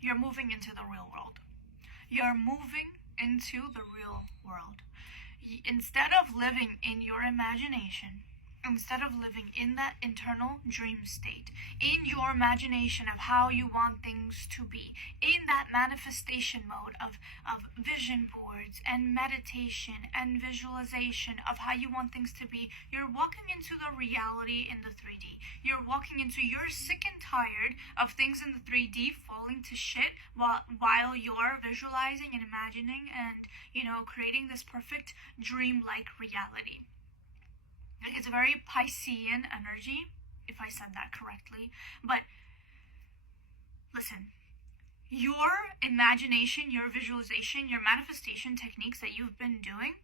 You're moving into the real world. You're moving into the real world. Instead of living in your imagination, instead of living in that internal dream state, in your imagination of how you want things to be, in that manifestation mode of vision boards and meditation and visualization of how you want things to be, you're walking into the reality in the 3D. You're walking into, you're sick and tired of things in the 3D falling to shit while you're visualizing and imagining and, creating this perfect dream-like reality. It's a very Piscean energy, if I said that correctly. But listen, your imagination, your visualization, your manifestation techniques that you've been doing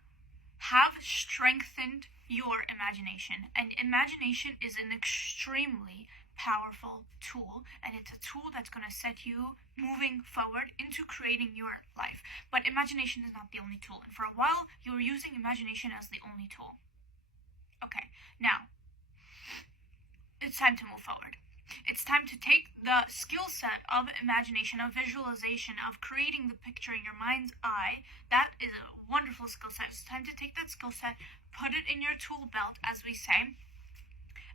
have strengthened your imagination. And imagination is an extremely powerful tool, and it's a tool that's going to set you moving forward into creating your life. But imagination is not the only tool. And for a while, you were using imagination as the only tool. Okay, now, it's time to move forward. It's time to take the skill set of imagination, of visualization, of creating the picture in your mind's eye. That is a wonderful skill set. It's time to take that skill set, put it in your tool belt, as we say,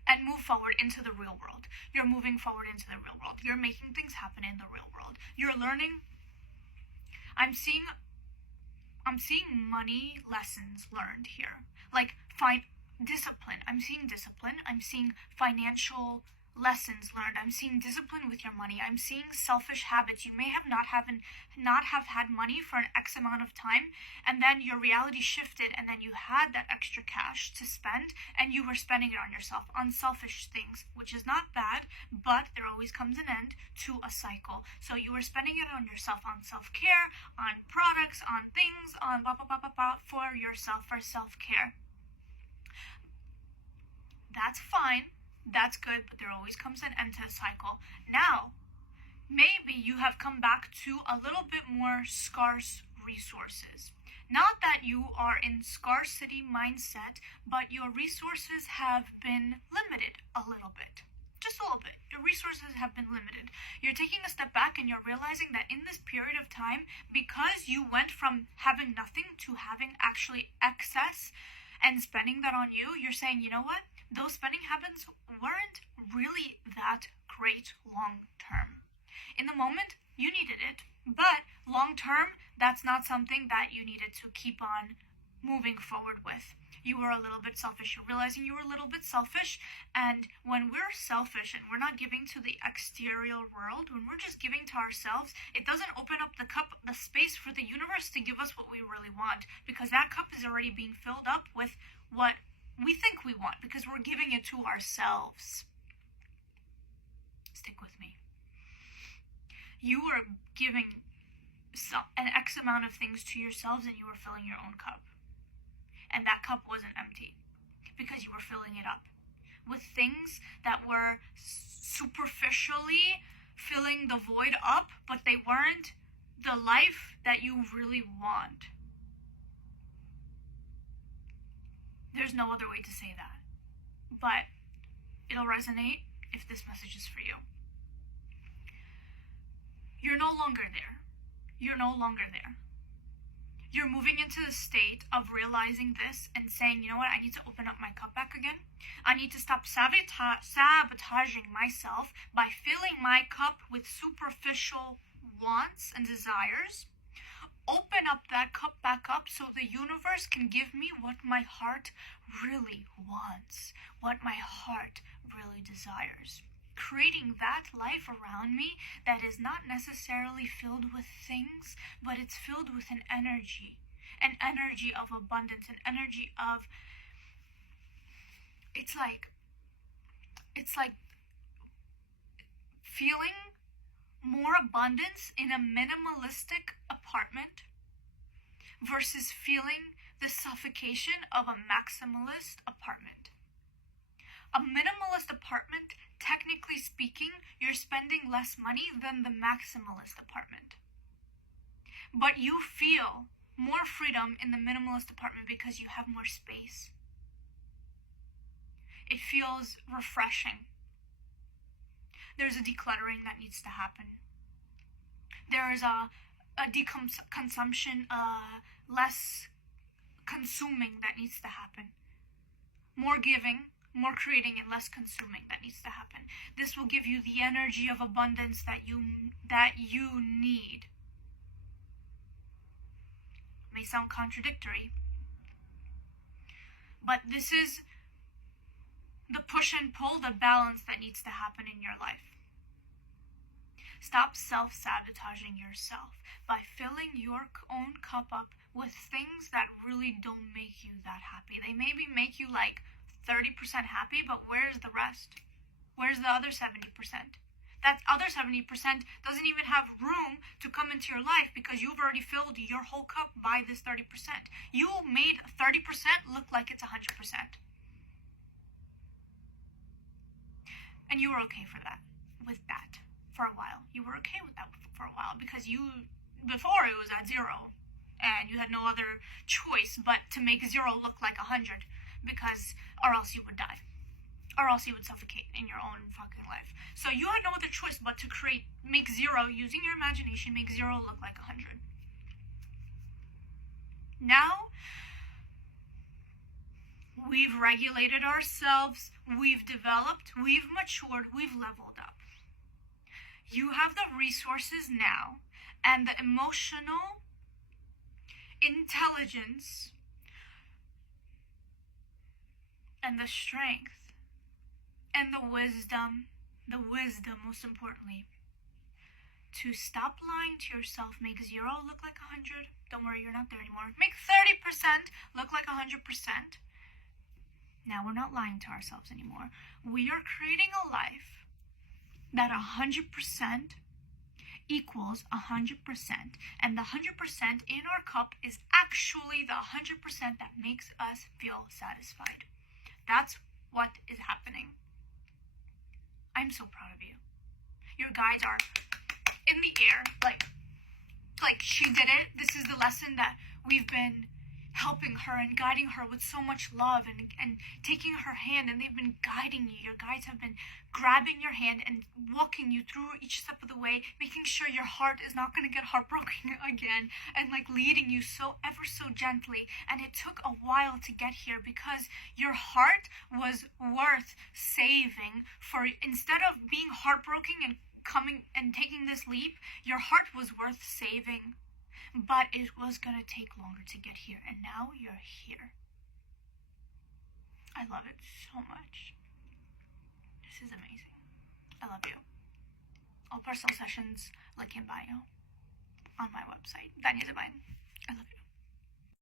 and move forward into the real world. You're moving forward into the real world. You're making things happen in the real world. You're learning. I'm seeing money lessons learned here. Like, discipline. I'm seeing discipline. I'm seeing financial lessons learned. I'm seeing discipline with your money. I'm seeing selfish habits. You may not have had money for an X amount of time, and then your reality shifted, and then you had that extra cash to spend, and you were spending it on yourself, on selfish things, which is not bad, but there always comes an end to a cycle. So you were spending it on yourself, on self-care, on products, on things, on for yourself, for self-care. That's fine, that's good, but there always comes an end to the cycle. Now, maybe you have come back to a little bit more scarce resources. Not that you are in scarcity mindset, but your resources have been limited a little bit. Just a little bit. Your resources have been limited. You're taking a step back and you're realizing that in this period of time, because you went from having nothing to having actually excess and spending that on you, you're saying, you know what? Those spending habits weren't really that great long term. In the moment, you needed it, but long term, that's not something that you needed to keep on moving forward with. You were a little bit selfish. You're realizing you were a little bit selfish, and when we're selfish and we're not giving to the exterior world, when we're just giving to ourselves, it doesn't open up the space for the universe to give us what we really want, because that cup is already being filled up with what we think we want, because we're giving it to ourselves. Stick with me. You were giving an X amount of things to yourselves, and you were filling your own cup. And that cup wasn't empty, because you were filling it up with things that were superficially filling the void up, but they weren't the life that you really want. There's no other way to say that. But it'll resonate if this message is for you. You're no longer there. You're no longer there. You're moving into the state of realizing this and saying, you know what, I need to open up my cup back again. I need to stop sabotaging myself by filling my cup with superficial wants and desires. Open up that cup back up so the universe can give me what my heart really wants, what my heart really desires. Creating that life around me that is not necessarily filled with things, but it's filled with an energy of abundance, an energy of, it's like feeling more abundance in a minimalistic apartment versus feeling the suffocation of a maximalist apartment. A minimalist apartment, technically speaking, you're spending less money than the maximalist apartment. But you feel more freedom in the minimalist apartment because you have more space. It feels refreshing. There's a decluttering that needs to happen. There is a consumption, less consuming that needs to happen. More giving, more creating, and less consuming that needs to happen. This will give you the energy of abundance that you need. It may sound contradictory, but this is the push and pull, the balance that needs to happen in your life. Stop self-sabotaging yourself by filling your own cup up with things that really don't make you that happy. They maybe make you like 30% happy, but where's the rest? Where's the other 70%? That other 70% doesn't even have room to come into your life because you've already filled your whole cup by this 30%. You made 30% look like it's 100%. And you were okay with that for a while. You were okay with that for a while because before it was at 0. And you had no other choice but to make 0 look like 100, or else you would die, or else you would suffocate in your own fucking life. So you had no other choice but to make 0, using your imagination, make 0 look like 100. Now, we've regulated ourselves, we've developed, we've matured, we've leveled up. You have the resources now and the emotional intelligence and the strength and the wisdom most importantly, to stop lying to yourself. Make 0 look like 100. Don't worry, you're not there anymore. Make 30% look like 100%. Now we're not lying to ourselves anymore. We are creating a life that 100% equals 100%, and the 100% in our cup is actually the 100% that makes us feel satisfied. That's what is happening. I'm so proud of you. Your guides are in the air, like she did it. This is the lesson that we've been helping her and guiding her with so much love and taking her hand, and they've been guiding you. Your guides have been grabbing your hand and walking you through each step of the way, making sure your heart is not going to get heartbroken again, and leading you ever so gently. And it took a while to get here because your heart was worth saving. For instead of being heartbroken and coming and taking this leap, your heart was worth saving. But it was going to take longer to get here, and now you're here. I love it so much. This is amazing. I love you. All personal sessions, link in bio on my website, Danya.